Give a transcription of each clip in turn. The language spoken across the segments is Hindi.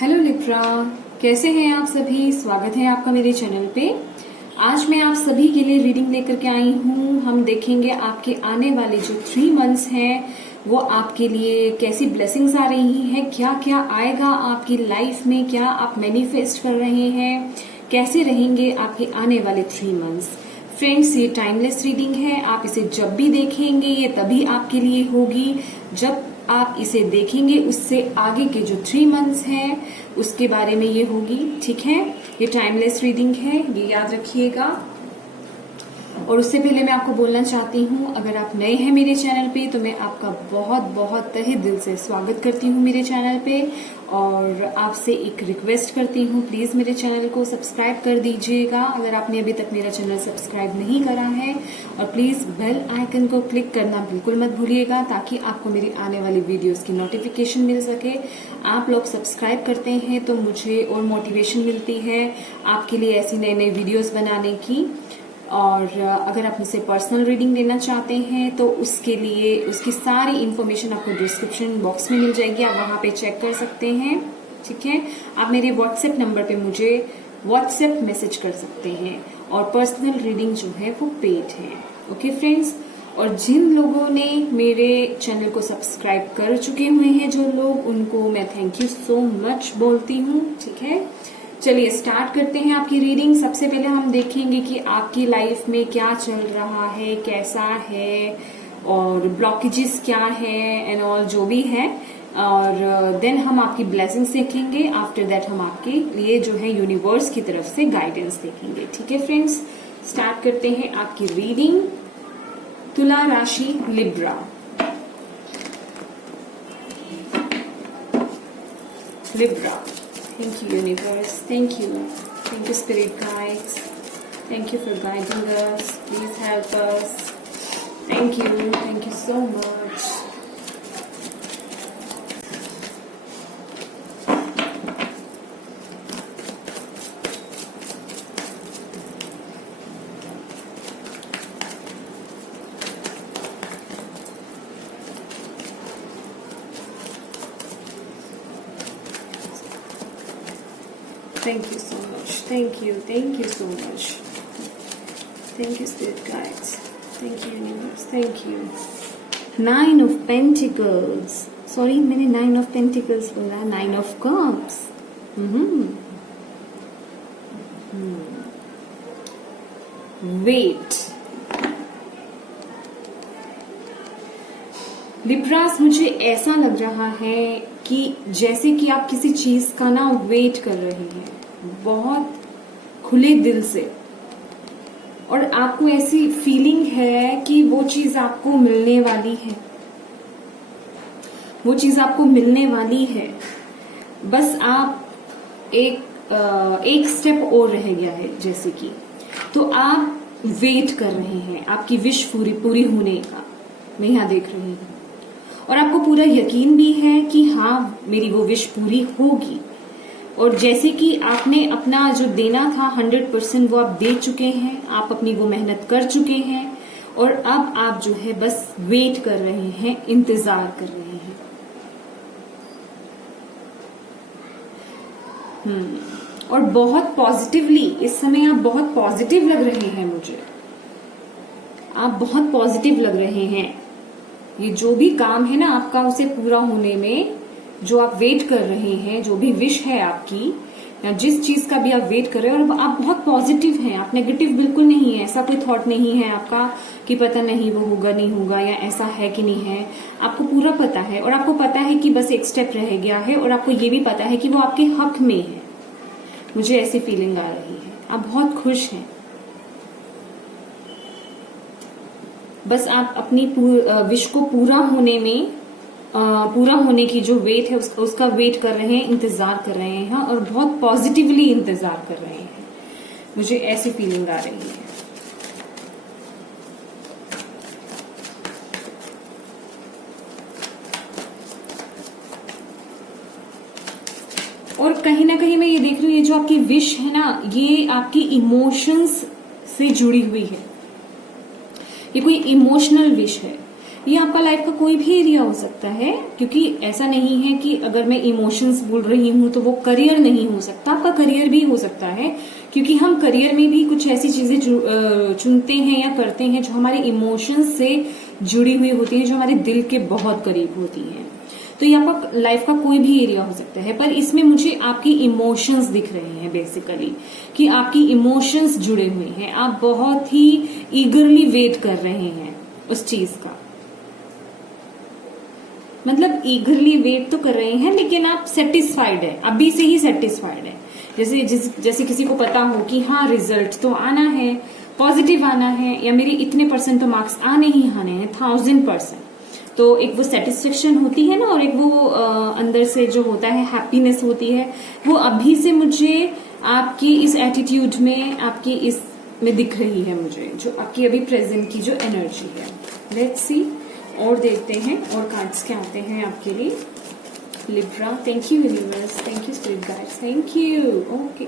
हेलो लिब्रा, कैसे हैं आप सभी। स्वागत है आपका मेरे चैनल पे। आज मैं आप सभी के लिए रीडिंग लेकर के आई हूँ। हम देखेंगे आपके आने वाले जो 3 मंथ्स हैं वो आपके लिए कैसी ब्लेसिंग्स आ रही हैं, क्या क्या आएगा आपकी लाइफ में, क्या आप मैनिफेस्ट कर रहे हैं, कैसे रहेंगे आपके आने वाले 3 मंथ्स। फ्रेंड्स, ये टाइमलेस रीडिंग है। आप इसे जब भी देखेंगे ये तभी आपके लिए होगी जब आप इसे देखेंगे। उससे आगे के जो 3 मंथ्स हैं उसके बारे में ये होगी, ठीक है। ये टाइमलेस रीडिंग है, ये याद रखिएगा। और उससे पहले मैं आपको बोलना चाहती हूँ, अगर आप नए हैं मेरे चैनल पे तो मैं आपका बहुत बहुत तहे दिल से स्वागत करती हूँ मेरे चैनल पे। और आपसे एक रिक्वेस्ट करती हूँ, प्लीज मेरे चैनल को सब्सक्राइब कर दीजिएगा अगर आपने अभी तक मेरा चैनल सब्सक्राइब नहीं करा है। और प्लीज बेल आइकन को क्लिक करना बिल्कुल मत भूलिएगा ताकि आपको मेरी आने वाली वीडियोस की नोटिफिकेशन मिल सके। आप लोग सब्सक्राइब करते हैं तो मुझे और मोटिवेशन मिलती है आपके लिए ऐसी नई नई वीडियोस बनाने की। और अगर आप मुझसे पर्सनल रीडिंग लेना चाहते हैं तो उसके लिए उसकी सारी इन्फॉर्मेशन आपको डिस्क्रिप्शन बॉक्स में मिल जाएगी, आप वहां पे चेक कर सकते हैं, ठीक है। आप मेरे व्हाट्सएप नंबर पे मुझे व्हाट्सएप मैसेज कर सकते हैं और पर्सनल रीडिंग जो है वो पेड है, ओके फ्रेंड्स। और जिन लोगों ने मेरे चैनल को सब्सक्राइब कर चुके हुए हैं जो लोग, उनको मैं थैंक यू सो मच बोलती हूँ, ठीक है। चलिए स्टार्ट करते हैं आपकी रीडिंग। सबसे पहले हम देखेंगे कि आपकी लाइफ में क्या चल रहा है, कैसा है और ब्लॉकेजेस क्या है एंड ऑल जो भी है। और देन हम आपकी ब्लेसिंग्स देखेंगे। आफ्टर दैट हम आपके लिए जो है यूनिवर्स की तरफ से गाइडेंस देखेंगे, ठीक है फ्रेंड्स। स्टार्ट करते हैं आपकी रीडिंग। तुला राशि, Libra. Libra, thank you universe, thank you spirit guides, thank you for guiding us, please help us, thank you so much. Thank you so much. Thank you so much. Thank you spirit guides. Thank you universe. Thank you. 9 of Pentacles. Sorry, मैंने 9 of Pentacles बोला, 9 of Cups. Wait. लिब्रास, मुझे ऐसा लग रहा है कि जैसे कि आप किसी चीज का ना वेट कर रहे हैं बहुत खुले दिल से, और आपको ऐसी फीलिंग है कि वो चीज आपको मिलने वाली है, वो चीज आपको मिलने वाली है। बस आप एक स्टेप और रह गया है जैसे कि, तो आप वेट कर रहे हैं आपकी विश पूरी होने का, मैं यहां देख रही हूं। और आपको पूरा यकीन भी है कि हाँ मेरी वो विश पूरी होगी। और जैसे कि आपने अपना जो देना था 100% वो आप दे चुके हैं, आप अपनी वो मेहनत कर चुके हैं और अब आप जो है बस वेट कर रहे हैं, इंतजार कर रहे हैं। और बहुत पॉजिटिवली इस समय आप बहुत पॉजिटिव लग रहे हैं मुझे, आप बहुत पॉजिटिव लग रहे हैं। ये जो भी काम है ना आपका उसे पूरा होने में, जो आप वेट कर रहे हैं, जो भी विश है आपकी या जिस चीज का भी आप वेट कर रहे हैं, और आप बहुत पॉजिटिव हैं, आप नेगेटिव बिल्कुल नहीं है। ऐसा कोई थॉट नहीं है आपका कि पता नहीं वो होगा नहीं होगा या ऐसा है कि नहीं है। आपको पूरा पता है और आपको पता है कि बस एक स्टेप रह गया है, और आपको ये भी पता है कि वो आपके हक में है। मुझे ऐसी फीलिंग आ रही है, आप बहुत खुश हैं। बस आप अपनी विश को पूरा होने की जो वेट है उसका वेट कर रहे हैं, इंतजार कर रहे हैं और बहुत पॉजिटिवली इंतजार कर रहे हैं। मुझे ऐसी फीलिंग आ रही है। और कहीं ना कहीं मैं ये देख रही हूँ, ये जो आपकी विश है ना, ये आपकी इमोशंस से जुड़ी हुई है। ये कोई इमोशनल विश है। ये आपका लाइफ का कोई भी एरिया हो सकता है, क्योंकि ऐसा नहीं है कि अगर मैं इमोशंस बोल रही हूं तो वो करियर नहीं हो सकता, आपका करियर भी हो सकता है, क्योंकि हम करियर में भी कुछ ऐसी चीजें चुनते हैं या करते हैं जो हमारे इमोशंस से जुड़ी हुई होती है, जो हमारे दिल के बहुत करीब होती हैं। तो ये आपका लाइफ का कोई भी एरिया हो सकता है, पर इसमें मुझे आपकी इमोशंस दिख रहे हैं बेसिकली, कि आपकी इमोशंस जुड़े हुए हैं, आप बहुत ही ईगरली वेट कर रहे हैं उस चीज का। मतलब ईगरली वेट तो कर रहे हैं, लेकिन आप सेटिस्फाइड है, अभी से ही सेटिस्फाइड है। जैसे किसी को पता हो कि हाँ रिजल्ट तो आना है, पॉजिटिव आना है, या मेरे इतने % तो मार्क्स आने ही आने हैं, 1000%। तो एक वो सेटिस्फेक्शन होती है ना, और एक वो अंदर से जो होता है हैप्पीनेस होती है, वो अभी से मुझे आपकी इस एटीट्यूड में, आपकी इस में दिख रही है मुझे, जो आपकी अभी प्रेजेंट की जो एनर्जी है। लेट्स सी, और देखते हैं और कार्ड्स क्या आते हैं आपके लिए। Libra, thank you universe, thank you spirit guides, thank you. Okay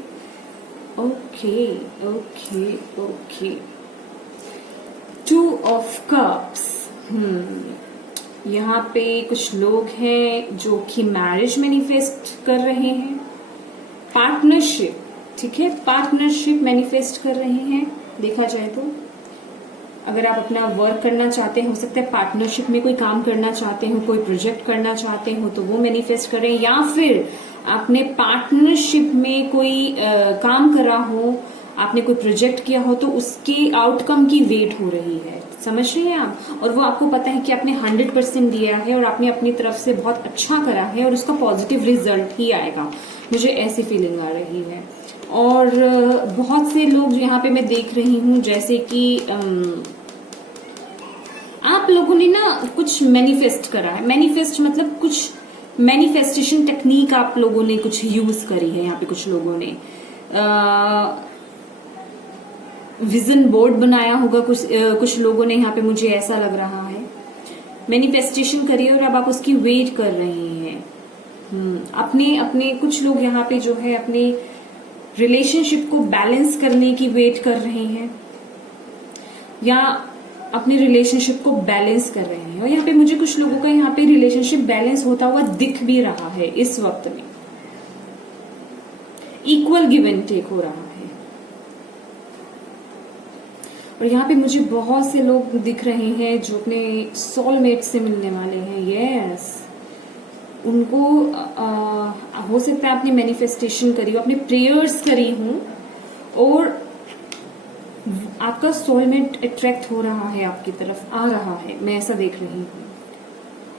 okay okay okay, 2 of cups. यहाँ पे कुछ लोग हैं जो कि मैरिज मैनिफेस्ट कर रहे हैं, पार्टनरशिप, ठीक है, पार्टनरशिप मैनिफेस्ट कर रहे हैं। देखा जाए तो अगर आप अपना वर्क करना चाहते हैं, हो सकता है पार्टनरशिप में कोई काम करना चाहते हो, कोई प्रोजेक्ट करना चाहते हो, तो वो मैनिफेस्ट करें, या फिर आपने पार्टनरशिप में कोई काम करा हो, आपने कोई प्रोजेक्ट किया हो, तो उसके आउटकम की वेट हो रही है, समझ रहे हैं आप, और वो आपको पता है कि आपने 100% दिया है और आपने अपनी तरफ से बहुत अच्छा करा है और उसका पॉजिटिव रिजल्ट ही आएगा, मुझे ऐसी फीलिंग आ रही है। और बहुत से लोग यहाँ पे मैं देख रही हूँ, जैसे कि आप लोगों ने ना कुछ मैनिफेस्ट करा है, मैनिफेस्ट मतलब कुछ मैनिफेस्टेशन टेक्निक आप लोगों ने कुछ यूज करी है। यहाँ पे कुछ लोगों ने विजन बोर्ड बनाया होगा, कुछ लोगों ने, यहाँ पे मुझे ऐसा लग रहा है, मैनिफेस्टेशन करी और अब आप उसकी वेट कर रहे हैं। अपने कुछ लोग यहाँ पे जो है अपने रिलेशनशिप को बैलेंस करने की वेट कर रहे हैं, या अपने रिलेशनशिप को बैलेंस कर रहे हैं। और यहाँ पे मुझे कुछ लोगों का यहाँ पे रिलेशनशिप बैलेंस होता हुआ दिख भी रहा है इस वक्त में, इक्वल गिव एंड टेक हो रहा है। और यहाँ पे मुझे बहुत से लोग दिख रहे हैं जो अपने सोलमेट से मिलने वाले हैं। यस, उनको हो सकता है आपने मैनिफेस्टेशन करी हो, आपने प्रेयर्स करी हूं, और आपका सोलमेट अट्रैक्ट हो रहा है, आपकी तरफ आ रहा है, मैं ऐसा देख रही हूँ।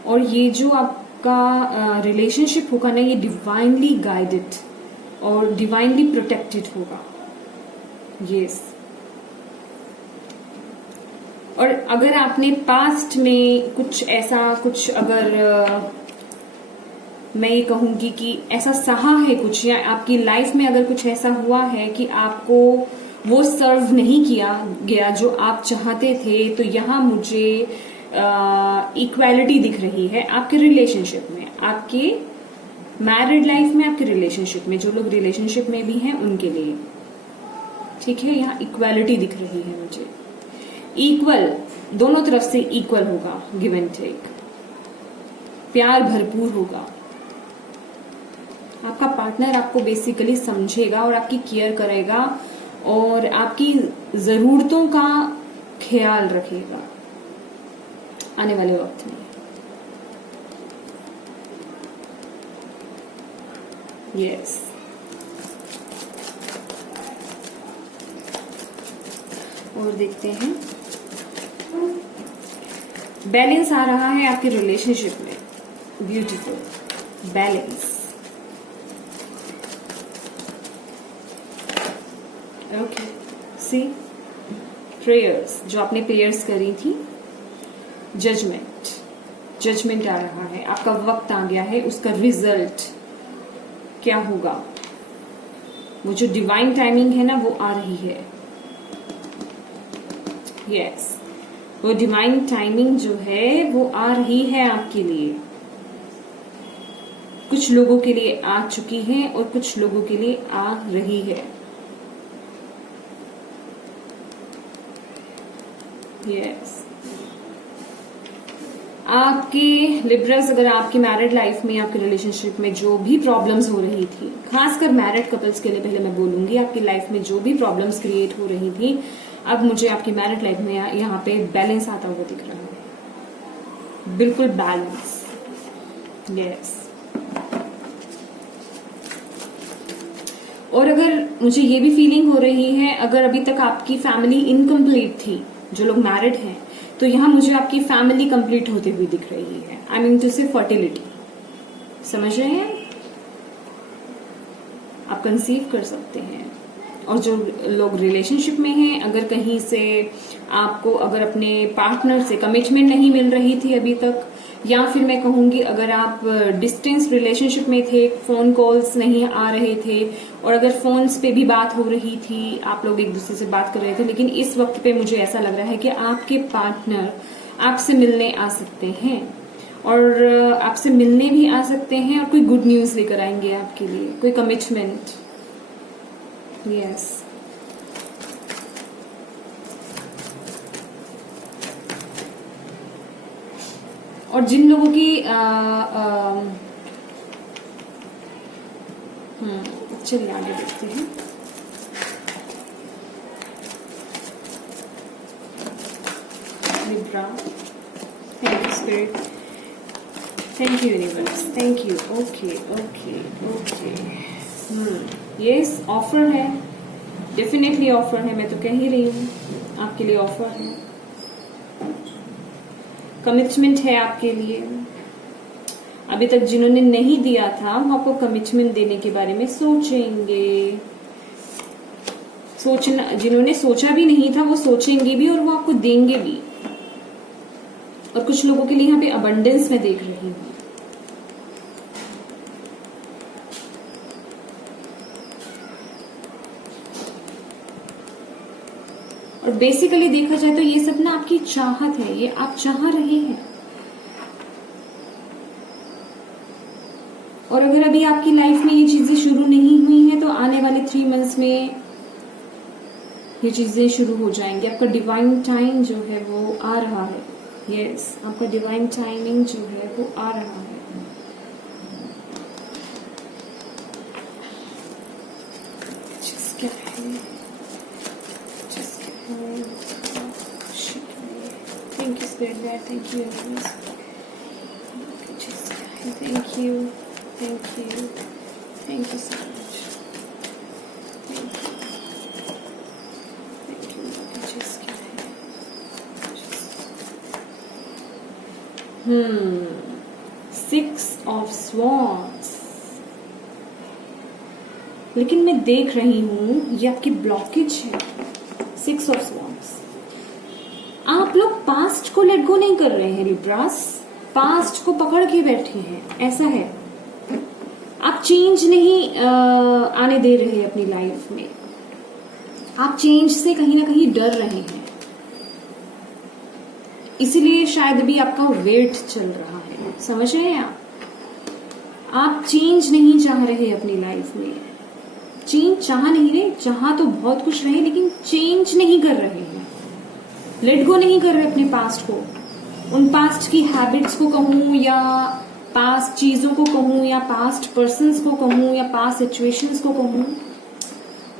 और ये जो आपका रिलेशनशिप होगा ना, ये डिवाइनली गाइडेड और डिवाइनली प्रोटेक्टेड होगा। यस, और अगर आपने पास्ट में कुछ ऐसा कुछ, अगर मैं ये कहूंगी कि ऐसा सहा है कुछ, या आपकी लाइफ में अगर कुछ ऐसा हुआ है कि आपको वो सर्व नहीं किया गया जो आप चाहते थे, तो यहाँ मुझे इक्वालिटी दिख रही है आपके रिलेशनशिप में, आपके मैरिड लाइफ में, आपके रिलेशनशिप में, जो लोग रिलेशनशिप में भी हैं उनके लिए, ठीक है। यहाँ इक्वालिटी दिख रही है मुझे, इक्वल, दोनों तरफ से इक्वल होगा, गिव एंड टेक, प्यार भरपूर होगा। आपका पार्टनर आपको बेसिकली समझेगा और आपकी केयर करेगा और आपकी जरूरतों का ख्याल रखेगा आने वाले वक्त में। यस, और देखते हैं, बैलेंस आ रहा है आपके रिलेशनशिप में, ब्यूटीफुल बैलेंस। ओके, सी, प्रेयर्स, जो आपने प्रेयर्स करी थी, जजमेंट आ रहा है, आपका वक्त आ गया है, उसका रिजल्ट क्या होगा, वो जो डिवाइन टाइमिंग है ना, वो आ रही है। यस, वो डिवाइन टाइमिंग जो है वो आ रही है आपके लिए, कुछ लोगों के लिए आ चुकी है और कुछ लोगों के लिए आ रही है। यस, आपके लिब्रस, अगर आपकी मैरिड लाइफ में, आपके रिलेशनशिप में जो भी प्रॉब्लम्स हो रही थी, खासकर मैरिड कपल्स के लिए पहले मैं बोलूंगी, आपकी लाइफ में जो भी प्रॉब्लम्स क्रिएट हो रही थी, अब मुझे आपकी मैरिड लाइफ में यहाँ पे बैलेंस आता हुआ दिख रहा है, बिल्कुल बैलेंस। यस। और अगर मुझे ये भी फीलिंग हो रही है, अगर अभी तक आपकी फैमिली इनकम्प्लीट थी, जो लोग मैरिड हैं, तो यहां मुझे आपकी फैमिली कंप्लीट होती हुई दिख रही है। आई मीन टू से फर्टिलिटी, समझ रहे हैं? आप कंसीव कर सकते हैं। और जो लोग रिलेशनशिप में हैं, अगर कहीं से आपको, अगर अपने पार्टनर से कमिटमेंट नहीं मिल रही थी अभी तक, या फिर मैं कहूंगी अगर आप डिस्टेंस रिलेशनशिप में थे, फोन कॉल्स नहीं आ रहे थे, और अगर फोन्स पे भी बात हो रही थी, आप लोग एक दूसरे से बात कर रहे थे, लेकिन इस वक्त पे मुझे ऐसा लग रहा है कि आपके पार्टनर आपसे मिलने आ सकते हैं, और आपसे मिलने भी आ सकते हैं, और कोई गुड न्यूज लेकर आएंगे आपके लिए, कोई कमिटमेंट। यस। और जिन लोगों की चलिए आगे देखते हैं। Libra, thank you spirit, thank you universe, thank you. Okay okay okay. Yes, offer है, डेफिनेटली ऑफर है, मैं तो कह ही रही हूँ आपके लिए ऑफर है, कमिटमेंट है आपके लिए। अभी तक जिन्होंने नहीं दिया था, वो आपको कमिटमेंट देने के बारे में सोचेंगे। सोचना, जिन्होंने सोचा भी नहीं था वो सोचेंगे भी, और वो आपको देंगे भी। और कुछ लोगों के लिए यहाँ पे अबंडेंस में देख रही हूँ। और बेसिकली देखा जाए तो ये सब ना आपकी चाहत है, ये आप चाह रहे हैं। और अगर अभी आपकी लाइफ में ये चीजें शुरू नहीं हुई हैं, तो आने वाले 3 मंथ्स में ये चीजें शुरू हो जाएंगी। आपका डिवाइन टाइम जो है वो आ रहा है। यस, आपका डिवाइन टाइमिंग जो है वो आ रहा है। क्या है? Thank you, Spirit Guide. Thank you, universe. Thank you. Thank you. Thank you so much. Thank you. Thank you. Just Six of Swords. लेकिन मैं देख रही हूं ये आपकी ब्लॉकेज है। 6 of Swords. आप लोग पास्ट को लेट गो नहीं कर रहे हैं लिब्रास, पास्ट को पकड़ के बैठे हैं, ऐसा है। आप चेंज नहीं आने दे रहे हैं अपनी लाइफ में, आप चेंज से कहीं ना कहीं डर रहे हैं, इसीलिए शायद भी आपका वेट चल रहा है। समझ रहे हैं आप चेंज नहीं चाह रहे अपनी लाइफ में, चेंज चाह नहीं रहे, चाह तो बहुत कुछ रहे, लेकिन चेंज नहीं कर रहे हैं, लेट गो नहीं कर रहे अपने पास्ट को, उन पास्ट की हैबिट्स को कहूं, या पास्ट चीजों को कहूं, या पास्ट पर्सन्स को कहूं, या पास्ट सिचुएशंस को कहूं,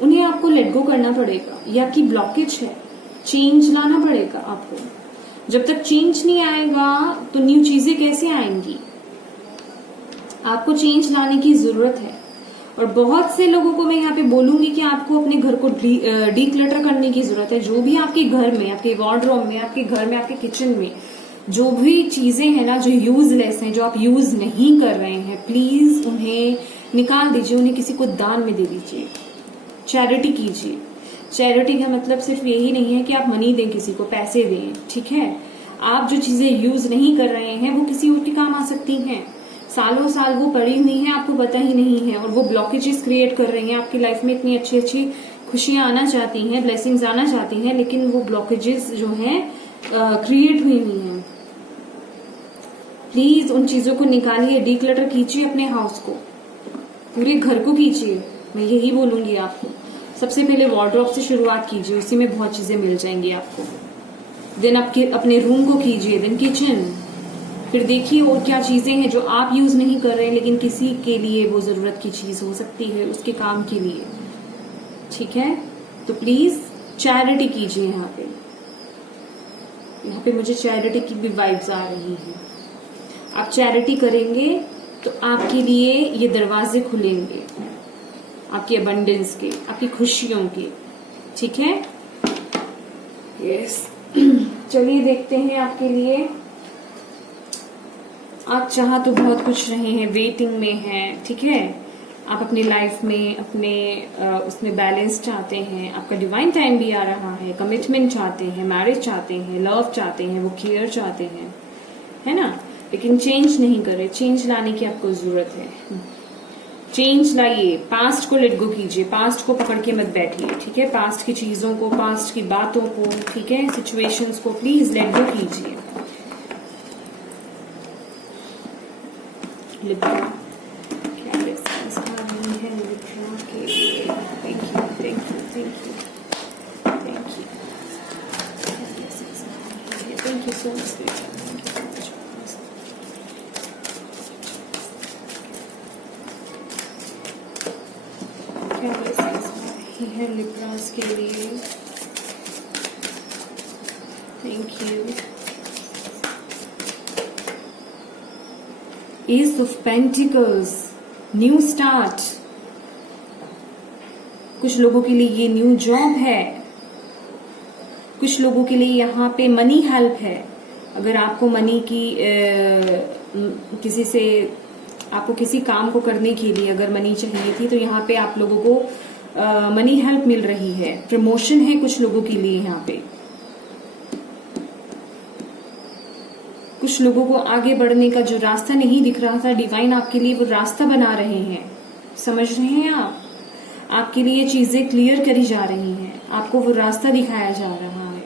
उन्हें आपको लेट गो करना पड़ेगा। ये आपकी ब्लॉकेज है, चेंज लाना पड़ेगा आपको। जब तक चेंज नहीं आएगा तो न्यू चीजें कैसे आएंगी? आपको चेंज लाने की जरूरत है। और बहुत से लोगों को मैं यहाँ पे बोलूंगी कि आपको अपने घर को डीक्लटर करने की जरूरत है। जो भी आपके घर में, आपके वार्डरोब में, आपके घर में, आपके किचन में जो भी चीजें हैं ना, जो यूजलेस हैं, जो आप यूज नहीं कर रहे हैं, प्लीज उन्हें निकाल दीजिए, उन्हें किसी को दान में दे दीजिए, चैरिटी कीजिए। चैरिटी का मतलब सिर्फ यही नहीं है कि आप मनी दें, किसी को पैसे दें, ठीक है। आप जो चीजें यूज नहीं कर रहे हैं वो किसी और के काम आ सकती हैं, सालों साल वो पड़ी हुई हैं, आपको पता ही नहीं है, और वो ब्लॉकेजेस क्रिएट कर रही हैं आपकी लाइफ में। इतनी अच्छी अच्छी खुशियां आना चाहती हैं, ब्लेसिंग्स आना चाहती हैं, लेकिन वो ब्लॉकेजेस जो हैं क्रिएट हुई हैं। प्लीज उन चीजों को निकालिए, डीक्लटर कीजिए अपने हाउस को, पूरे घर को कीजिए। मैं यही बोलूंगी आपको। सबसे पहले वार्डरोब से शुरुआत कीजिए, उसी में बहुत चीजें मिल जाएंगी आपको। देन आपके अपने रूम को कीजिए, देन किचन, फिर देखिए और क्या चीजें हैं जो आप यूज नहीं कर रहे हैं लेकिन किसी के लिए वो जरूरत की चीज हो सकती है, उसके काम के लिए। ठीक है, तो प्लीज चैरिटी कीजिए। यहाँ पे मुझे चैरिटी की भी वाइब्स आ रही हैं। आप चैरिटी करेंगे तो आपके लिए ये दरवाजे खुलेंगे, आपकी अबंडेंस के, आपकी खुशियों के। ठीक है, यस। चलिए देखते हैं आपके लिए। आप चाह तो बहुत कुछ रहे हैं, वेटिंग में हैं। ठीक है, आप अपनी लाइफ में अपने उसमें बैलेंस चाहते हैं, आपका डिवाइन टाइम भी आ रहा है, कमिटमेंट चाहते हैं, मैरिज चाहते हैं, लव चाहते हैं, वो केयर चाहते हैं, है ना। लेकिन चेंज नहीं करे, चेंज लाने की आपको जरूरत है। चेंज लाइए, पास्ट को लेट गो कीजिए, पास्ट को पकड़ के मत बैठिए। ठीक है, पास्ट की चीजों को, पास्ट की बातों को, ठीक है, सिचुएशंस को प्लीज लेट गो कीजिए। लिब्रा क्या रिस्पॉन्स आ रही है लिब्रा के लिए? Thank you, thank you, thank you, thank you, thank you so much, thank you so much. क्या रिस्पॉन्स आ रही है लिब्रास के लिए? Thank you. Ace of Pentacles, new start. कुछ लोगों के लिए ये न्यू जॉब है, कुछ लोगों के लिए यहाँ पे मनी हेल्प है। अगर आपको मनी की किसी से, आपको किसी काम को करने के लिए अगर मनी चाहिए थी तो यहाँ पे आप लोगों को मनी हेल्प मिल रही है। प्रमोशन है कुछ लोगों के लिए यहाँ पे। कुछ लोगों को आगे बढ़ने का जो रास्ता नहीं दिख रहा था, डिवाइन आपके लिए वो रास्ता बना रहे हैं। समझ रहे हैं आप? आपके लिए चीजें क्लियर करी जा रही हैं, आपको वो रास्ता दिखाया जा रहा है।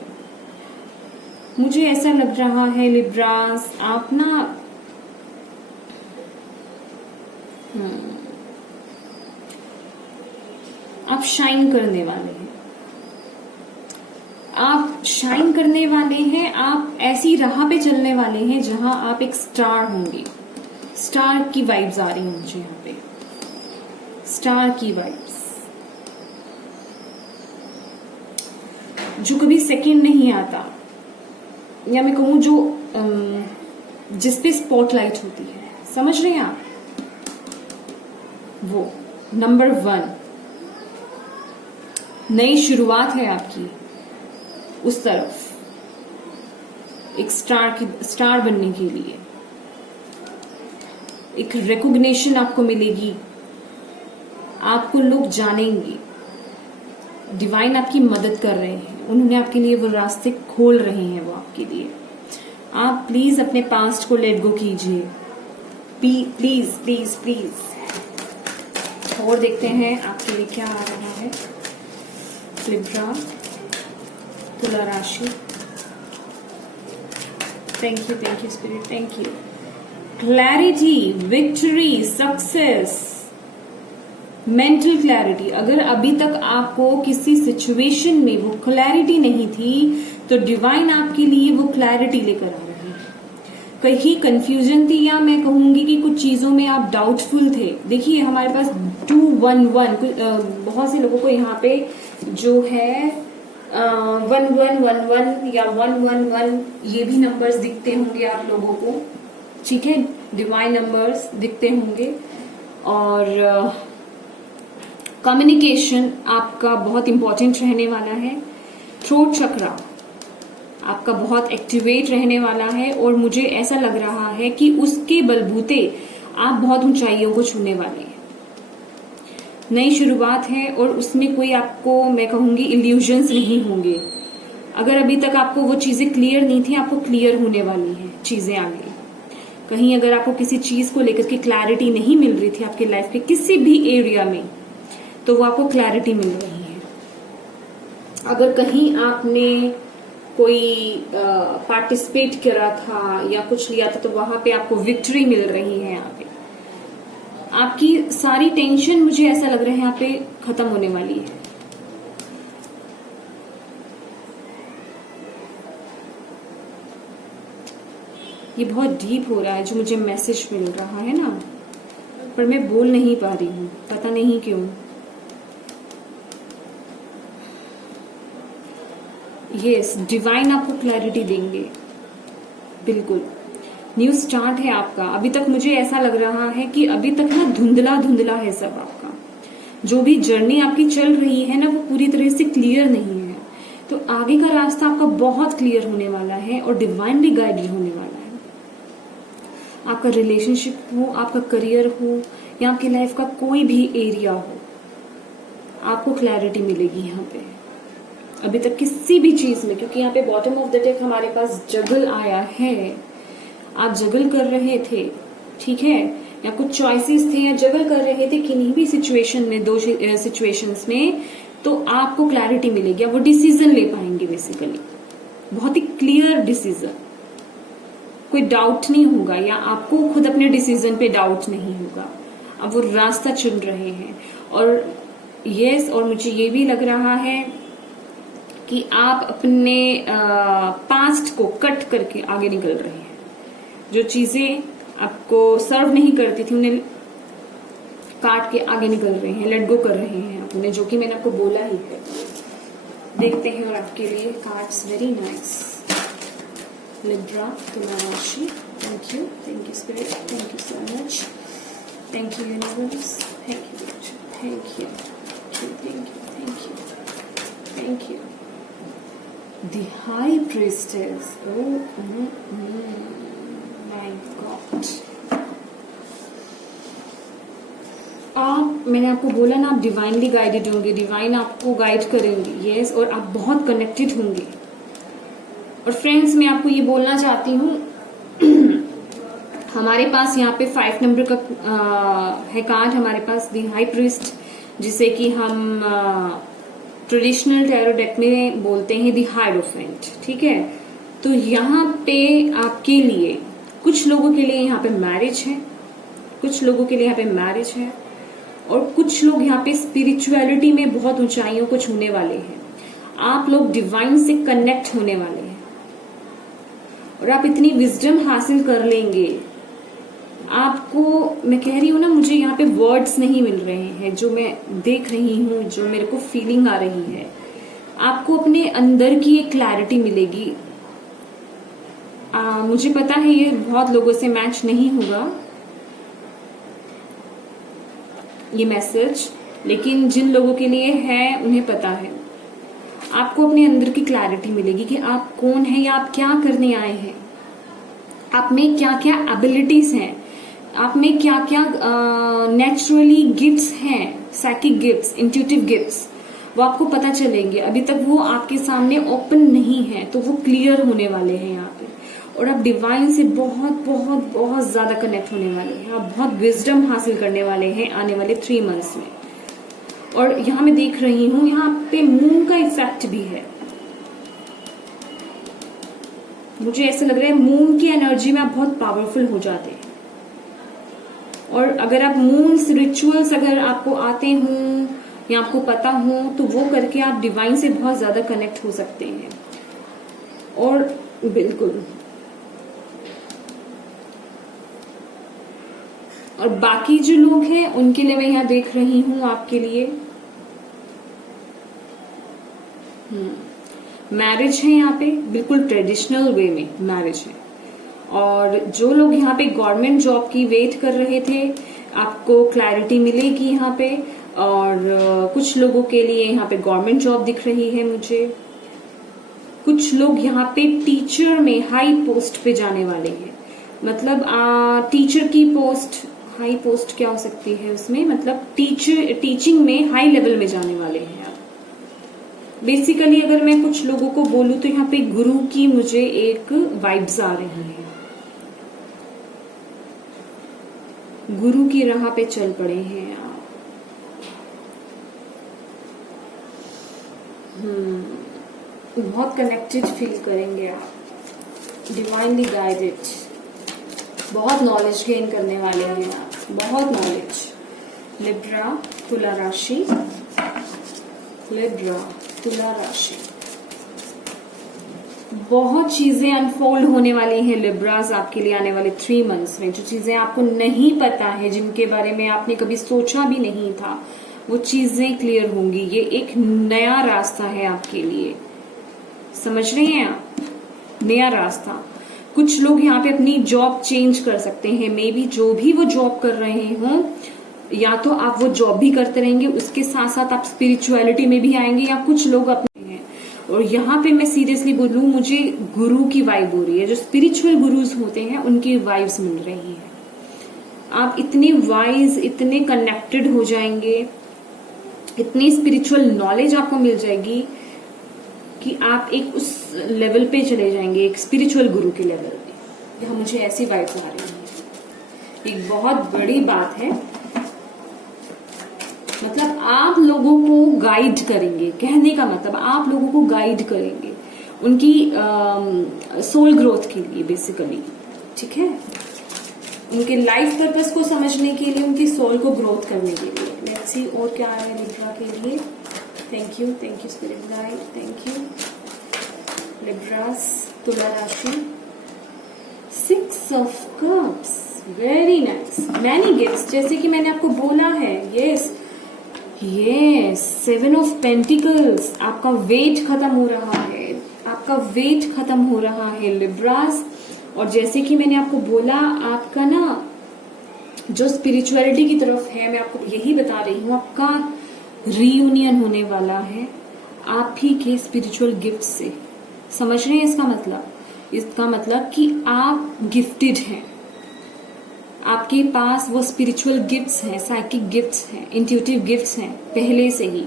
मुझे ऐसा लग रहा है लिब्रास, आप ना आप शाइन करने वाले हैं, आप शाइन करने वाले हैं। आप ऐसी राह पे चलने वाले हैं जहां आप एक स्टार होंगे। स्टार की वाइब्स आ रही हैं मुझे यहाँ पे, स्टार की वाइब्स, जो कभी सेकंड नहीं आता, या मैं कहूं जो जिसपे स्पॉटलाइट होती है। समझ रहे हैं आप? वो नंबर 1 नई शुरुआत है आपकी, उस तरफ एक स्टार बनने के लिए एक रिकॉग्निशन आपको मिलेगी, आपको लोग जानेंगे। डिवाइन आपकी मदद कर रहे हैं, उन्होंने आपके लिए वो रास्ते खोल रहे हैं, वो आपके लिए। आप प्लीज अपने पास्ट को लेट गो कीजिए, प्लीज प्लीज प्लीज। और देखते हैं आपके लिए क्या आ रहा है लिब्रा, तुला राशि। Thank you spirit, thank you. Clarity, victory, success, mental clarity. अगर अभी तक आपको किसी सिचुएशन में वो क्लैरिटी नहीं थी तो डिवाइन आपके लिए वो क्लैरिटी लेकर आ रहे हैं। कहीं कंफ्यूजन थी, या मैं कहूंगी कि कुछ चीजों में आप डाउटफुल थे। देखिए हमारे पास 211, बहुत से लोगों को यहाँ पे जो है 1111 या 111 ये भी नंबर्स दिखते होंगे आप लोगों को। ठीक है, डिवाइन नंबर्स दिखते होंगे। और कम्युनिकेशन आपका बहुत इंपॉर्टेंट रहने वाला है। थ्रोट चक्रा आपका बहुत एक्टिवेट रहने वाला है, और मुझे ऐसा लग रहा है कि उसके बलबूते आप बहुत ऊंचाइयों को छूने वाले हैं। नई शुरुआत है और उसमें कोई आपको, मैं कहूंगी, इल्यूजन्स नहीं होंगे। अगर अभी तक आपको वो चीजें क्लियर नहीं थी, आपको क्लियर होने वाली है चीजें आगे। कहीं अगर आपको किसी चीज को लेकर के क्लैरिटी नहीं मिल रही थी आपके लाइफ के किसी भी एरिया में, तो वो आपको क्लैरिटी मिल रही है। अगर कहीं आपने कोई पार्टिसिपेट करा था या कुछ लिया था तो वहां पे आपको विक्ट्री मिल रही है। यहाँ पे आपकी सारी टेंशन, मुझे ऐसा लग रहा है, यहाँ पे खत्म होने वाली है। ये बहुत डीप हो रहा है जो मुझे मैसेज मिल रहा है ना, पर मैं बोल नहीं पा रही हूँ, पता नहीं क्यों। यस, डिवाइन आपको क्लैरिटी देंगे, बिल्कुल। न्यू स्टार्ट है आपका। अभी तक मुझे ऐसा लग रहा है कि अभी तक ना धुंधला धुंधला है सब आपका। जो भी जर्नी आपकी चल रही है ना, वो पूरी तरह से क्लियर नहीं है। तो आगे का रास्ता आपका बहुत क्लियर होने वाला है और डिवाइनली गाइडेड होने वाला है। आपका रिलेशनशिप हो, आपका करियर हो, या आपकी लाइफ का कोई भी एरिया हो, आपको क्लैरिटी मिलेगी यहाँ पे। अभी तक किसी भी चीज में, क्योंकि यहाँ पे बॉटम ऑफ द डेक हमारे पास जगल आया है। आप जगल कर रहे थे, ठीक है, या कुछ चॉइसेस थे, या जगल कर रहे थे किन्हीं भी सिचुएशन में, दो सिचुएशंस में, तो आपको क्लैरिटी मिलेगी। आप वो डिसीजन ले पाएंगे बेसिकली, बहुत ही क्लियर डिसीजन, कोई डाउट नहीं होगा, या आपको खुद अपने डिसीजन पे डाउट नहीं होगा। अब वो रास्ता चुन रहे हैं। और यस, और मुझे ये भी लग रहा है कि आप अपने पास्ट को कट करके आगे निकल रहे हैं। जो चीजें आपको सर्व नहीं करती थी उन्हें काट के आगे निकल रहे हैं, लेट गो कर रहे हैं अपने, जो कि मैंने आपको बोला ही है। देखते हैं और आपके लिए कार्ड्स वेरी नाइस। लिब्रा, तुला राशि, thank you spirit, thank you so much, thank you universe, thank you, thank you, thank you. The High Priestess. My God. मैंने आपको बोला ना, आप डिवाइनली गाइडेड होंगे, डिवाइन आपको गाइड करेंगे, यस, और आप बहुत कनेक्टेड होंगे। और फ्रेंड्स, मैं आपको ये बोलना चाहती हूँ, हमारे पास यहाँ पे 5 नंबर का है कार्ड हमारे पास, दी हाई प्रीस्ट, जिसे कि हम ट्रेडिशनल टैरो डेक में बोलते हैं दी हायरोफेंट, ठीक है। तो यहाँ पे आपके लिए, कुछ लोगों के लिए यहाँ पे मैरिज है, कुछ लोगों के लिए यहाँ पे मैरिज है, और कुछ लोग यहाँ पे स्पिरिचुअलिटी में बहुत ऊंचाइयों को छूने वाले हैं। आप लोग डिवाइन से कनेक्ट होने वाले हैं और आप इतनी विजडम हासिल कर लेंगे। आपको, मैं कह रही हूँ ना, मुझे यहाँ पे वर्ड्स नहीं मिल रहे हैं, जो मैं देख रही हूँ, जो मेरे को फीलिंग आ रही है, आपको अपने अंदर की एक क्लैरिटी मिलेगी। मुझे पता है ये बहुत लोगों से मैच नहीं होगा ये मैसेज, लेकिन जिन लोगों के लिए है उन्हें पता है। आपको अपने अंदर की क्लैरिटी मिलेगी कि आप कौन है, या आप क्या करने आए हैं, आप में क्या क्या एबिलिटीज हैं, आप में क्या क्या नेचुरली गिफ्ट्स हैं, साइकिक गिफ्ट्स, इंट्यूटिव गिफ्ट्स, वो आपको पता चलेंगे। अभी तक वो आपके सामने ओपन नहीं है, तो वो क्लियर होने वाले हैं यहाँ पे। और आप डिवाइन से बहुत बहुत बहुत ज्यादा कनेक्ट होने वाले हैं। आप बहुत विजडम हासिल करने वाले हैं आने वाले 3 मंथ्स में। और यहाँ मैं देख रही हूँ, यहाँ पे मून का इफेक्ट भी है। मुझे ऐसा लग रहा है मून की एनर्जी में आप बहुत पावरफुल हो जाते हैं। और अगर आप मून रिचुअल्स अगर आपको आते हों या आपको पता हो, तो वो करके आप डिवाइन से बहुत ज्यादा कनेक्ट हो सकते हैं। और बिल्कुल, और बाकी जो लोग हैं उनके लिए मैं यहाँ देख रही हूँ आपके लिए मैरिज है। यहाँ पे बिल्कुल ट्रेडिशनल वे में मैरिज है। और जो लोग यहाँ पे गवर्नमेंट जॉब की वेट कर रहे थे, आपको क्लैरिटी मिलेगी यहाँ पे। और कुछ लोगों के लिए यहाँ पे गवर्नमेंट जॉब दिख रही है मुझे। कुछ लोग यहाँ पे टीचर में हाई पोस्ट पे जाने वाले हैं। मतलब टीचर की पोस्ट, हाई पोस्ट क्या हो सकती है उसमें, मतलब टीचिंग में हाई लेवल में जाने वाले हैं आप। बेसिकली अगर मैं कुछ लोगों को बोलूं तो यहाँ पे गुरु की मुझे एक वाइब्स आ रही है। गुरु की राह पे चल पड़े हैं आप। बहुत कनेक्टेड फील करेंगे आप, डिवाइनली गाइडेड। बहुत नॉलेज गेन करने वाले हैं आप, बहुत नॉलेज। लिब्रा, तुला राशि, लिब्रा, तुला राशि, बहुत चीजें अनफोल्ड होने वाली हैं लिब्रास आपके लिए आने वाले 3 मंथ्स में। जो चीजें आपको नहीं पता है, जिनके बारे में आपने कभी सोचा भी नहीं था, वो चीजें क्लियर होंगी। ये एक नया रास्ता है आपके लिए, समझ रहे हैं आप? नया रास्ता। कुछ लोग यहाँ पे अपनी जॉब चेंज कर सकते हैं। मे बी जो भी वो जॉब कर रहे हों, या तो आप वो जॉब भी करते रहेंगे, उसके साथ साथ आप स्पिरिचुअलिटी में भी आएंगे, या कुछ लोग अपने हैं। और यहाँ पे मैं सीरियसली बोलूं, मुझे गुरु की वाइब हो रही है। जो स्पिरिचुअल गुरुज होते हैं उनकी वाइब्स मिल रही है। आप इतने वाइज, इतने कनेक्टेड हो जाएंगे, इतनी स्पिरिचुअल नॉलेज आपको मिल जाएगी कि आप एक उस लेवल पे चले जाएंगे, एक स्पिरिचुअल गुरु के लेवल पे। यहाँ मुझे ऐसी वाइब्स आ रही है। एक बहुत बड़ी बात है, मतलब आप लोगों को गाइड करेंगे। कहने का मतलब आप लोगों को गाइड करेंगे उनकी सोल ग्रोथ के लिए बेसिकली, ठीक है? उनके लाइफ पर्पस को समझने के लिए, उनकी सोल को ग्रोथ करने के लिए। लेट्स सी और क्या है लिब्रा के लिए। Thank you spirit guide, thank you. Libras, तुला राशि, 6 of cups, very nice, many gifts, जैसे कि मैंने आपको बोला है। Yes, 7 of pentacles. आपका वेट खत्म हो रहा है, आपका वेट खत्म हो रहा है लिब्रास। और जैसे कि मैंने आपको बोला, आपका ना जो स्पिरिचुअलिटी की तरफ है, मैं आपको यही बता रही हूँ, आपका रीयूनियन होने वाला है आप ही के स्पिरिचुअल गिफ्ट से। समझ रहे हैं इसका मतलब? इसका मतलब कि आप गिफ्टेड हैं, आपके पास वो स्पिरिचुअल गिफ्ट्स हैं, साइकिक गिफ्ट्स हैं, इंट्यूटिव गिफ्ट्स हैं पहले से ही।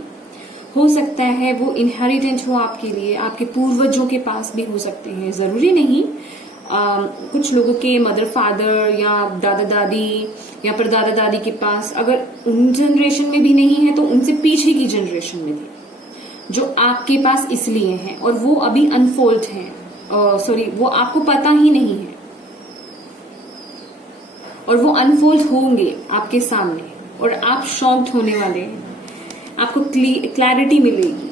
हो सकता है वो इनहेरिटेंट हो आपके लिए, आपके पूर्वजों के पास भी हो सकते हैं, जरूरी नहीं। कुछ लोगों के मदर फादर या दादा दादी या परदादा दादी के पास, अगर उन जनरेशन में भी नहीं है तो उनसे पीछे की जनरेशन में थे, जो आपके पास इसलिए हैं और वो अभी अनफोल्ड हैं। सॉरी, वो आपको पता ही नहीं है और वो अनफोल्ड होंगे आपके सामने और आप शॉक्ड होने वाले हैं। आपको क्लैरिटी मिलेगी।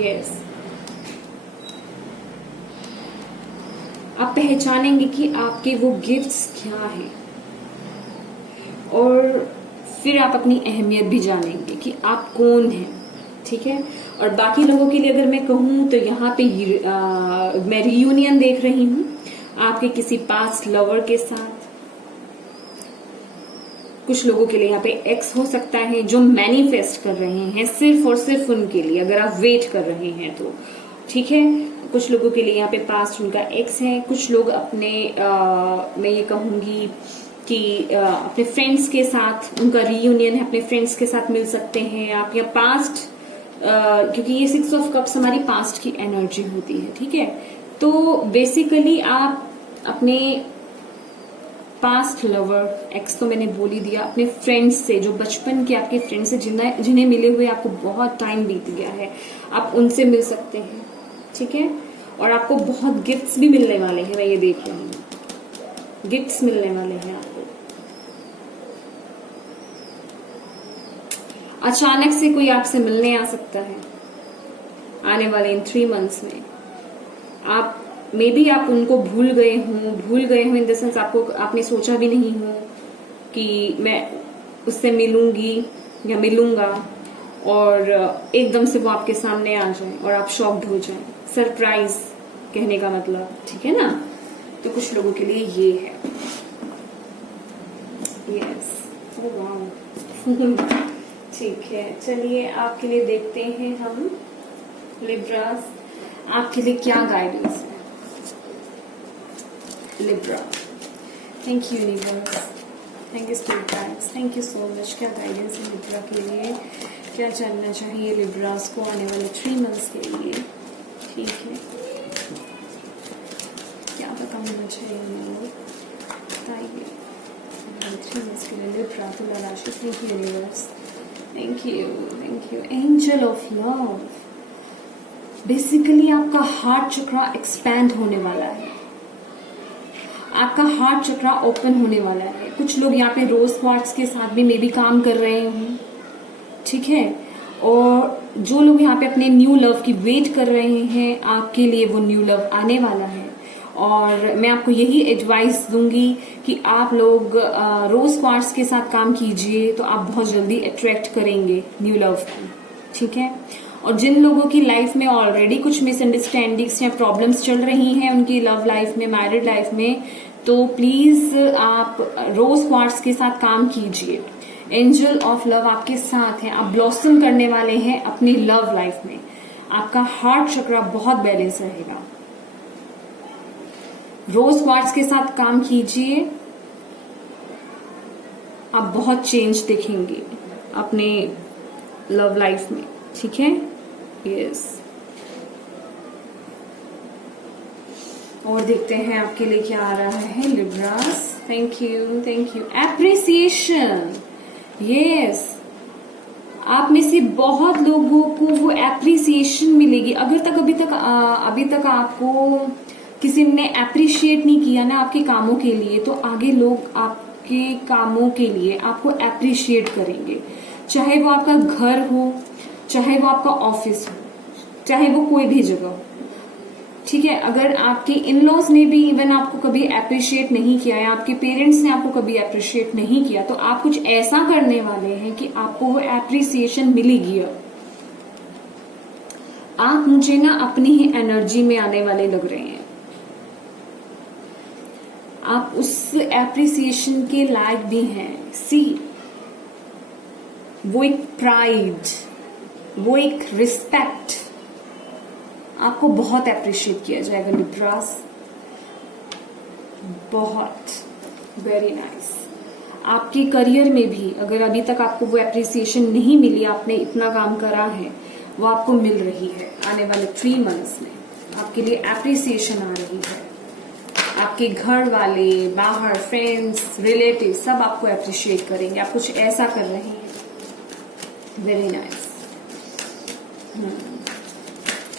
यस, आप पहचानेंगे कि आपके वो गिफ्ट्स क्या हैं और फिर आप अपनी अहमियत भी जानेंगे कि आप कौन हैं, ठीक है? और बाकी लोगों के लिए अगर मैं कहूं तो यहाँ पे मैं रियूनियन देख रही हूँ आपके किसी पास्ट लवर के साथ। कुछ लोगों के लिए यहाँ पे एक्स हो सकता है जो मैनिफेस्ट कर रहे हैं सिर्फ और सिर्फ उनके लिए, अगर आप वेट कर रहे हैं तो, ठीक है? कुछ लोगों के लिए यहाँ पे पास्ट उनका एक्स है। कुछ लोग अपने मैं ये कहूंगी कि अपने फ्रेंड्स के साथ उनका रीयूनियन है, अपने फ्रेंड्स के साथ मिल सकते हैं आप, या पास्ट, क्योंकि ये 6 ऑफ कप्स हमारी पास्ट की एनर्जी होती है, ठीक है? तो बेसिकली आप अपने पास्ट लवर, एक्स तो मैंने बोल ही दिया, अपने फ्रेंड्स से, जो बचपन के आपके फ्रेंड्स से जिन्हें मिले हुए आपको बहुत टाइम बीत गया है, आप उनसे मिल सकते हैं, ठीक है? और आपको बहुत गिफ्ट्स भी मिलने वाले हैं, मैं ये देख रही हूँ, गिफ्ट्स मिलने वाले हैं आपको। अचानक से कोई आपसे मिलने आ सकता है आने वाले इन 3 मंथ्स में। आप मे बी आप उनको भूल गए हो इन द सेंस आपने सोचा भी नहीं हो कि मैं उससे मिलूंगी या मिलूंगा, और एकदम से वो आपके सामने आ जाए और आप शॉक्ड हो जाए। सरप्राइज कहने का मतलब, ठीक है ना? तो कुछ लोगों के लिए ये है। यस, वाह, ठीक है। चलिए आपके लिए देखते हैं हम लिब्रास, आपके लिए क्या गाइडेंस है। Libra, thank you universe, thank you spirit guides, thank you so much. क्या गाइडेंस है लिब्रा के लिए? क्या जानना चाहिए लिब्रास को आने वाले 3 मंथ्स के लिए? ठीक है, क्या बताना चाहिए बताइए 3 मंथ्स के लिए लिब्रा, तुला राशि। Thank you universe, thank you angel of love. Basically आपका हार्ट चक्रा एक्सपैंड होने वाला है, आपका हार्ट चक्रा ओपन होने वाला है। कुछ लोग यहाँ पे रोज क्वार्ट्स के साथ भी मे बी काम कर रहे हों, ठीक है? और जो लोग यहाँ पे अपने न्यू लव की वेट कर रहे हैं, आपके लिए वो न्यू लव आने वाला है। और मैं आपको यही एडवाइस दूंगी कि आप लोग रोज क्वार्ट्स के साथ काम कीजिए, तो आप बहुत जल्दी अट्रैक्ट करेंगे न्यू लव को, ठीक है। और जिन लोगों की लाइफ में ऑलरेडी कुछ मिसअंडरस्टैंडिंग्स या प्रॉब्लम्स चल रही हैं उनकी लव लाइफ में, मैरिड लाइफ में, तो प्लीज आप रोज क्वार्ट्स के साथ काम कीजिए। एंजल ऑफ लव आपके साथ है, आप ब्लॉसम करने वाले हैं अपनी लव लाइफ में। आपका हार्ट चक्र बहुत बैलेंस रहेगा। रोज क्वार्ट्स के साथ काम कीजिए, आप बहुत चेंज देखेंगे अपने लव लाइफ में, ठीक है। यस, और देखते हैं आपके लिए क्या आ रहा है Libras. Thank you, thank you. Appreciation, yes, आप में से बहुत लोगों को वो एप्रिसिएशन मिलेगी। अभी तक आपको किसी ने एप्रिशिएट नहीं किया ना आपके कामों के लिए, तो आगे लोग आपके कामों के लिए आपको एप्रिशिएट करेंगे। चाहे वो आपका घर हो, चाहे वो आपका ऑफिस हो, चाहे वो कोई भी जगह हो, ठीक है। अगर आपके इन लॉज ने भी इवन आपको कभी अप्रिशिएट नहीं किया या आपके पेरेंट्स ने आपको कभी अप्रिशिएट नहीं किया, तो आप कुछ ऐसा करने वाले हैं कि आपको वो एप्रिसिएशन मिलेगी। आप मुझे ना अपनी ही एनर्जी में आने वाले लग रहे हैं। आप उस एप्रिसिएशन के लायक भी हैं। सी, वो एक प्राइड, वो एक रिस्पेक्ट, आपको बहुत अप्रिशिएट किया जाएगा लिब्रास, बहुत। Very nice. आपके करियर में भी अगर अभी तक आपको वो अप्रिसिएशन नहीं मिली, आपने इतना काम करा है, वो आपको मिल रही है। आने वाले 3 मंथ्स में आपके लिए अप्रिसिएशन आ रही है। आपके घर वाले, बाहर फ्रेंड्स, रिलेटिव सब आपको अप्रिशिएट करेंगे। आप कुछ ऐसा कर रहे हैं। Very nice.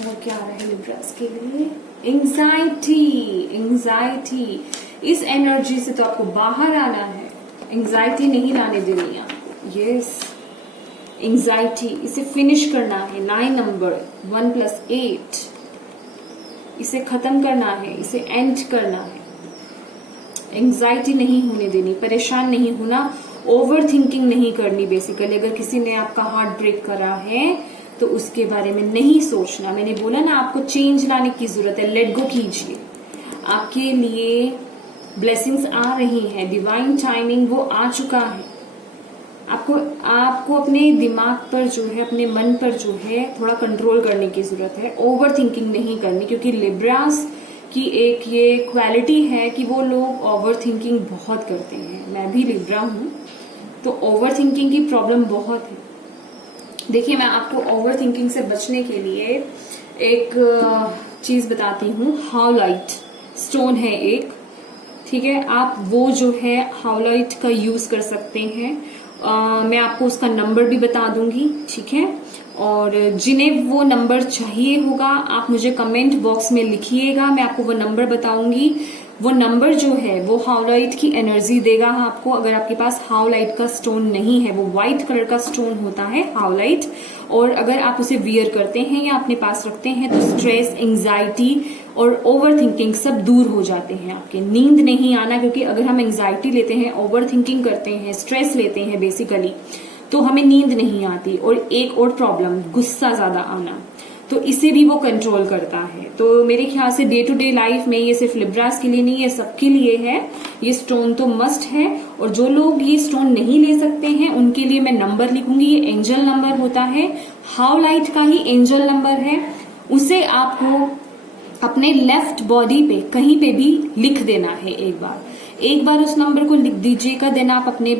और क्या आ रहा है लिब्रास के लिए? Anxiety, anxiety. इस एनर्जी से तो आपको बाहर आना है, एंजाइटी नहीं लाने देनी आपको। यस, एंजाइटी, इसे फिनिश करना है। 9 नंबर, 1 + 8, इसे खत्म करना है, इसे एंड करना है। एंजाइटी नहीं होने देनी, परेशान नहीं होना, ओवर थिंकिंग नहीं करनी। बेसिकली अगर किसी ने आपका हार्ट ब्रेक करा है तो उसके बारे में नहीं सोचना। मैंने बोला ना, आपको चेंज लाने की जरूरत है। लेट गो कीजिए, आपके लिए ब्लेसिंग्स आ रही हैं, डिवाइन टाइमिंग वो आ चुका है। आपको अपने दिमाग पर जो है, अपने मन पर जो है, थोड़ा कंट्रोल करने की जरूरत है। ओवर थिंकिंग नहीं करनी, क्योंकि लिब्रास की एक ये क्वालिटी है कि वो लोग ओवर थिंकिंग बहुत करते हैं। मैं भी लिब्रा हूं, तो ओवर थिंकिंग की प्रॉब्लम बहुत है। देखिए, मैं आपको ओवर थिंकिंग से बचने के लिए एक चीज बताती हूँ। हाउलाइट स्टोन है एक, ठीक है। आप वो जो है हाउलाइट का यूज कर सकते हैं। मैं आपको उसका नंबर भी बता दूंगी, ठीक है। और जिन्हें वो नंबर चाहिए होगा, आप मुझे कमेंट बॉक्स में लिखिएगा, मैं आपको वो नंबर बताऊंगी। वो नंबर जो है वो हाउलाइट की एनर्जी देगा आपको। अगर आपके पास हाउलाइट का स्टोन नहीं है, वो व्हाइट कलर का स्टोन होता है हाउलाइट, और अगर आप उसे वियर करते हैं या अपने पास रखते हैं तो स्ट्रेस, एंजाइटी और ओवर थिंकिंग सब दूर हो जाते हैं। आपके नींद नहीं आना, क्योंकि अगर हम एंजाइटी लेते हैं, ओवर थिंकिंग करते हैं, स्ट्रेस लेते हैं बेसिकली, तो हमें नींद नहीं आती। और एक और प्रॉब्लम, गुस्सा ज्यादा आना, तो इसे भी वो कंट्रोल करता है। तो मेरे ख्याल से डे टू डे लाइफ में ये सिर्फ लिब्रास के लिए नहीं, ये सबके लिए है। ये स्टोन तो मस्ट है। और जो लोग ये स्टोन नहीं ले सकते हैं उनके लिए मैं नंबर लिखूंगी। ये एंजल नंबर होता है, हाउलाइट का ही एंजल नंबर है। उसे आपको अपने लेफ्ट बॉडी पे कहीं पे भी लिख देना है। एक बार उस नंबर को लिख दीजिएगा। देन आप अपने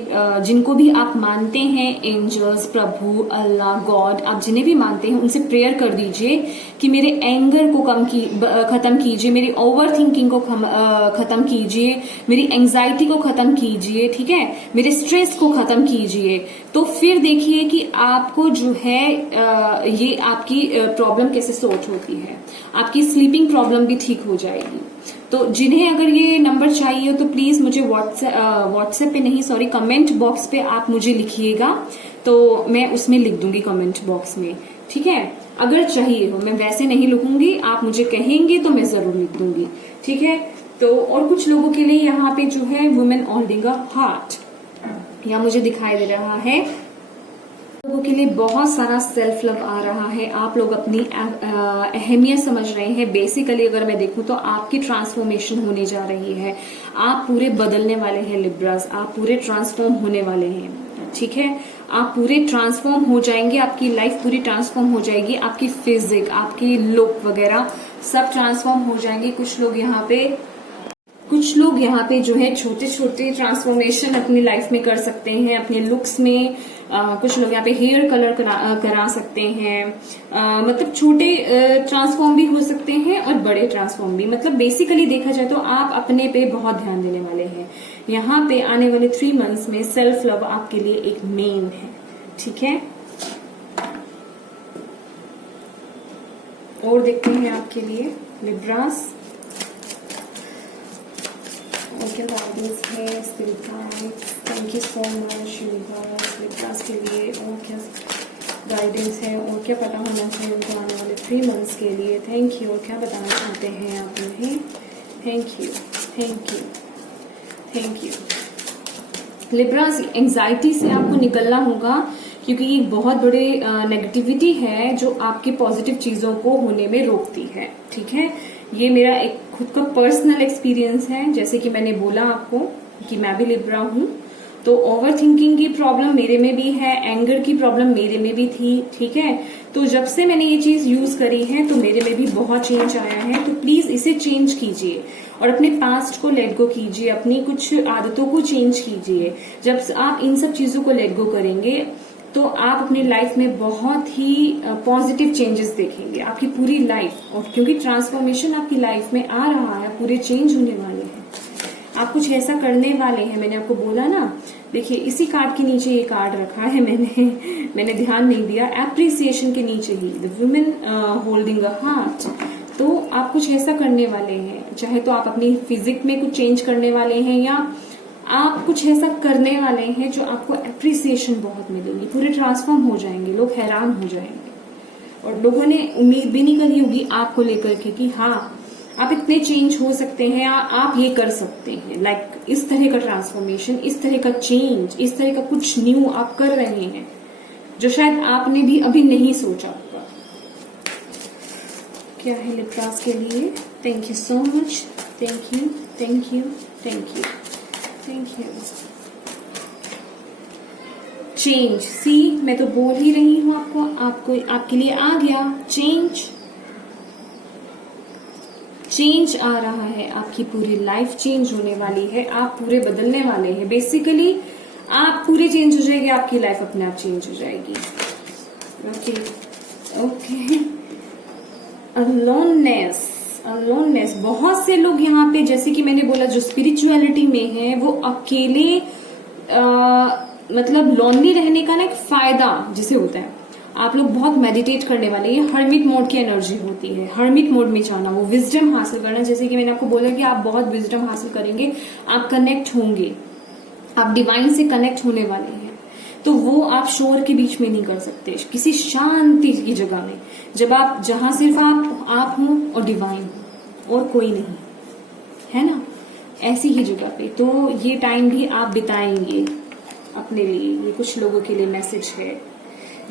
जिनको भी आप मानते हैं, एंजल्स, प्रभु, अल्लाह, गॉड, आप जिन्हें भी मानते हैं उनसे प्रेयर कर दीजिए कि मेरे एंगर को खत्म कीजिए, मेरी ओवर थिंकिंग को खत्म कीजिए, मेरी एंजाइटी को खत्म कीजिए, ठीक है, मेरे स्ट्रेस को खत्म कीजिए। तो फिर देखिए कि आपको जो है ये आपकी प्रॉब्लम कैसे सॉर्ट होती है। आपकी स्लीपिंग प्रॉब्लम भी ठीक हो जाएगी। तो जिन्हें अगर ये नंबर चाहिए हो तो प्लीज मुझे व्हाट्सएप पे नहीं, सॉरी, कमेंट बॉक्स पे आप मुझे लिखिएगा, तो मैं उसमें लिख दूंगी कमेंट बॉक्स में, ठीक है, अगर चाहिए हो, मैं वैसे नहीं लिखूंगी, आप मुझे कहेंगे तो मैं जरूर लिख दूंगी, ठीक है। तो और कुछ लोगों के लिए यहाँ पे जो है वुमेन होल्डिंग अ हार्ट, यहाँ मुझे दिखाई दे रहा है। लोगों के लिए बहुत सारा सेल्फ लव आ रहा है, आप लोग अपनी अहमियत समझ रहे हैं। बेसिकली अगर मैं देखूं तो आपकी ट्रांसफॉर्मेशन होने जा रही है, आप पूरे बदलने वाले हैं लिब्रास, आप पूरे ट्रांसफॉर्म होने वाले हैं, ठीक है। आप पूरे ट्रांसफॉर्म हो जाएंगे, आपकी लाइफ पूरी ट्रांसफॉर्म हो जाएगी, आपकी फिजिक, आपकी लुक वगैरह सब ट्रांसफॉर्म हो जाएंगे। कुछ लोग यहाँ पे जो है छोटे छोटे ट्रांसफॉर्मेशन अपनी लाइफ में कर सकते हैं, अपने लुक्स में। कुछ लोग यहाँ पे हेयर कलर करा सकते हैं, मतलब छोटे ट्रांसफॉर्म भी हो सकते हैं और बड़े ट्रांसफॉर्म भी। मतलब बेसिकली देखा जाए तो आप अपने पे बहुत ध्यान देने वाले हैं। यहाँ पे आने वाले 3 मंथ्स में सेल्फ लव आपके लिए एक मेन है, ठीक है। और देखते हैं आपके लिए लिब्रास क्या गाइडेंस है, spirit guides. Thank you so much Libras के लिए। और क्या गाइडेंस है और क्या पता होना चाहिए उनको आने वाले 3 मंथ्स के लिए। Thank you. और क्या बताना चाहते हैं आप उन्हें। Thank you, thank you, thank you. Libras, anxiety से आपको निकलना होगा क्योंकि ये बहुत बड़े नेगेटिविटी है जो आपके पॉजिटिव चीजों को होने में रोकती है, ठीक है। ये मेरा एक खुद का पर्सनल एक्सपीरियंस है, जैसे कि मैंने बोला आपको कि मैं भी लिब्रा हूं, तो ओवर थिंकिंग की प्रॉब्लम मेरे में भी है, एंगर की प्रॉब्लम मेरे में भी थी, ठीक है। तो जब से मैंने ये चीज यूज करी है तो मेरे में भी बहुत चेंज आया है। तो प्लीज इसे चेंज कीजिए और अपने पास्ट को लेट गो कीजिए, अपनी कुछ आदतों को चेंज कीजिए। जब आप इन सब चीजों को लेट गो करेंगे तो आप अपनी लाइफ में बहुत ही पॉजिटिव चेंजेस देखेंगे, आपकी पूरी लाइफ। और क्योंकि ट्रांसफॉर्मेशन आपकी लाइफ में आ रहा है, पूरे चेंज होने वाले हैं, आप कुछ ऐसा करने वाले हैं। मैंने आपको बोला ना, देखिए इसी कार्ड के नीचे ये कार्ड रखा है, मैंने ध्यान नहीं दिया, एप्रिसिएशन के नीचे ही the women holding a heart. तो आप कुछ ऐसा करने वाले हैं, चाहे तो आप अपनी फिजिक में कुछ चेंज करने वाले हैं या आप कुछ ऐसा करने वाले हैं जो आपको एप्रिसिएशन बहुत मिलेगी, पूरे ट्रांसफॉर्म हो जाएंगे, लोग हैरान हो जाएंगे। और लोगों ने उम्मीद भी नहीं करी होगी आपको लेकर के कि हाँ आप इतने चेंज हो सकते हैं, आप ये कर सकते हैं। लाइक इस तरह का ट्रांसफॉर्मेशन, इस तरह का चेंज, इस तरह का कुछ न्यू आप कर रहे हैं जो शायद आपने भी अभी नहीं सोचा होगा। क्या है लिब्रास के लिए। Thank you so much, thank you, thank you, thank you, thank you. Change, see मैं तो बोल ही रही हूं आपको आपके लिए आ गया चेंज। चेंज आ रहा है, आपकी पूरी लाइफ चेंज होने वाली है, आप पूरे बदलने वाले हैं। बेसिकली आप पूरे चेंज हो जाएंगे, आपकी लाइफ अपने आप चेंज हो जाएगी। Okay okay. अलोननेस, अलोननेस, बहुत से लोग यहाँ पे, जैसे कि मैंने बोला, जो स्पिरिचुअलिटी में है वो अकेले मतलब लोनली रहने का ना एक फायदा जिसे होता है, आप लोग बहुत मेडिटेट करने वाले, ये हर्मिट मोड की एनर्जी होती है। हर्मिट मोड में जाना, वो विजडम हासिल करना, जैसे कि मैंने आपको बोला कि आप बहुत विजडम हासिल करेंगे, आप कनेक्ट होंगे, आप डिवाइन से कनेक्ट होने वाले हैं। तो वो आप शोर के बीच में नहीं कर सकते, किसी शांति की जगह में, जब आप, जहां सिर्फ आप हो और डिवाइन हो और कोई नहीं है ना, ऐसी ही जगह पे। तो ये टाइम भी आप बिताएंगे अपने लिए। ये कुछ लोगों के लिए मैसेज है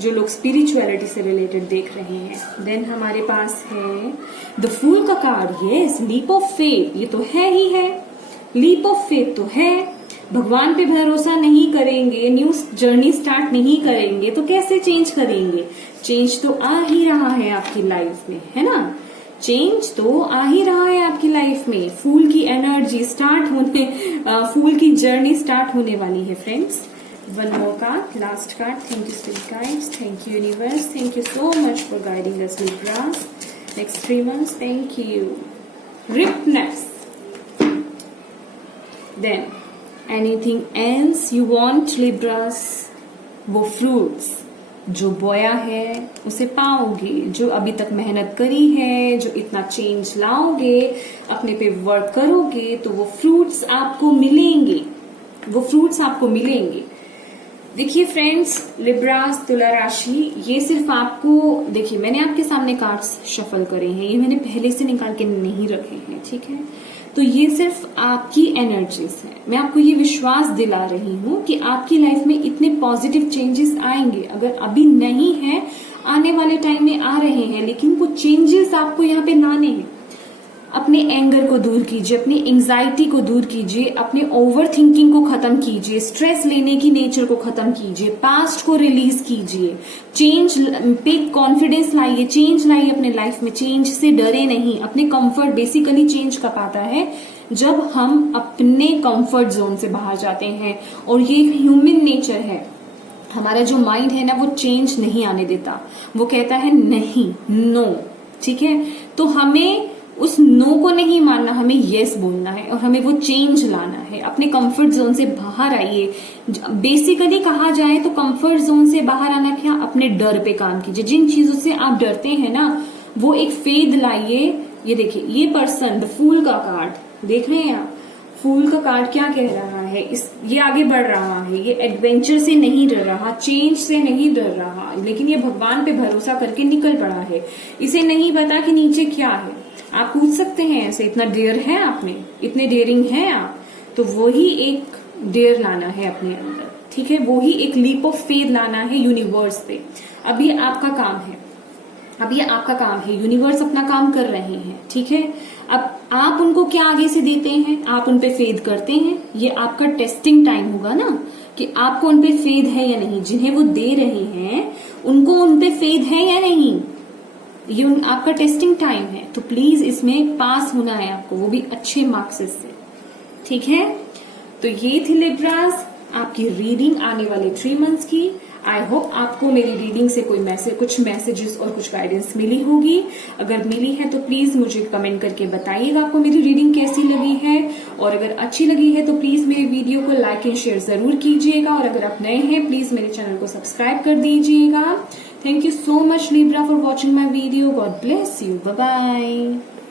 जो लोग स्पिरिचुअलिटी से रिलेटेड देख रहे हैं। देन हमारे पास है द फूल का card. Yes, leap of faith, ये तो है ही है, लीप ऑफ फेथ तो है। भगवान पे भरोसा नहीं करेंगे, न्यू जर्नी स्टार्ट नहीं करेंगे तो कैसे चेंज करेंगे। चेंज तो आ ही रहा है आपकी लाइफ में, है ना, चेंज तो आ ही रहा है आपकी लाइफ में। फूल की एनर्जी स्टार्ट होने, फूल की जर्नी स्टार्ट होने वाली है friends. One more card, last card. Thank you spirit guides, thank you universe, thank you so much for guiding us Libras next 3 months। Thank you. Ripeness, then anything else you want Libras, वो फ्रूट्स जो बोया है उसे पाओगे, जो अभी तक मेहनत करी है, जो इतना चेंज लाओगे, अपने पे वर्क करोगे तो वो फ्रूट्स आपको मिलेंगे, वो फ्रूट्स आपको मिलेंगे। देखिए फ्रेंड्स, लिब्रास, तुला राशि, ये सिर्फ आपको, देखिए मैंने आपके सामने कार्ड्स शफल करे हैं, ये मैंने पहले से निकाल के नहीं रखे हैं, ठीक है। तो ये सिर्फ आपकी एनर्जीज है। मैं आपको ये विश्वास दिला रही हूँ कि आपकी लाइफ में इतने पॉजिटिव चेंजेस आएंगे। अगर अभी नहीं है, आने वाले टाइम में आ रहे हैं, लेकिन वो चेंजेस आपको यहाँ पे लाने हैं। अपने एंगर को दूर कीजिए, अपनी एंजाइटी को दूर कीजिए, अपने ओवर थिंकिंग को खत्म कीजिए, स्ट्रेस लेने की नेचर को खत्म कीजिए, पास्ट को रिलीज कीजिए, चेंज पे कॉन्फिडेंस लाइए, चेंज लाइए अपने लाइफ में। चेंज से डरे नहीं। अपने कंफर्ट, बेसिकली चेंज कब आता है? जब हम अपने कंफर्ट जोन से बाहर जाते हैं। और ये ह्यूमन नेचर है, हमारा जो माइंड है ना, वो चेंज नहीं आने देता। वो कहता है नहीं, नो, ठीक है। तो हमें उस नो को नहीं मानना, हमें यस बोलना है और हमें वो चेंज लाना है। अपने कंफर्ट जोन से बाहर आइए। बेसिकली कहा जाए तो कंफर्ट जोन से बाहर आना क्या? अपने डर पे काम कीजिए। जिन चीजों से आप डरते हैं ना, वो एक फेद लाइए। ये देखिए, ये पर्सन, द फूल का कार्ड देख रहे हैं आप। फूल का कार्ड क्या कह रहा है? ये आगे बढ़ रहा है, ये एडवेंचर से नहीं डर रहा, चेंज से नहीं डर रहा, लेकिन ये भगवान पे भरोसा करके निकल पड़ा है। इसे नहीं पता कि नीचे क्या है। आप पूछ सकते हैं ऐसे, इतना डेयर है आप में, इतने डेयरिंग हैं आप, तो वही एक डेयर लाना है अपने अंदर, ठीक है। वही एक लीप ऑफ फेथ लाना है यूनिवर्स पे। अब ये आपका काम है, अब ये आपका काम है। यूनिवर्स अपना काम कर रहे हैं, ठीक है। अब आप उनको क्या आगे से देते हैं? आप उनपे फेथ करते हैं। ये आपका टेस्टिंग टाइम होगा ना, कि आपको उनपे फेथ है या नहीं। जिन्हें वो दे रहे हैं, उनको उनपे फेथ है या नहीं, ये आपका टेस्टिंग टाइम है। तो प्लीज इसमें पास होना है आपको, वो भी अच्छे मार्क्स से, ठीक है। तो ये थी लिब्रास, आपकी रीडिंग आने वाले 3 मंथ्स की। आई होप आपको मेरी रीडिंग से कुछ मैसेजेस और कुछ गाइडेंस मिली होगी। अगर मिली है तो प्लीज मुझे कमेंट करके बताइएगा आपको मेरी रीडिंग कैसी लगी है। और अगर अच्छी लगी है तो प्लीज मेरे वीडियो को लाइक एंड शेयर जरूर कीजिएगा। और अगर आप नए हैं, प्लीज मेरे चैनल को सब्सक्राइब कर दीजिएगा। Thank you so much Libra for watching my video. God bless you. Bye bye.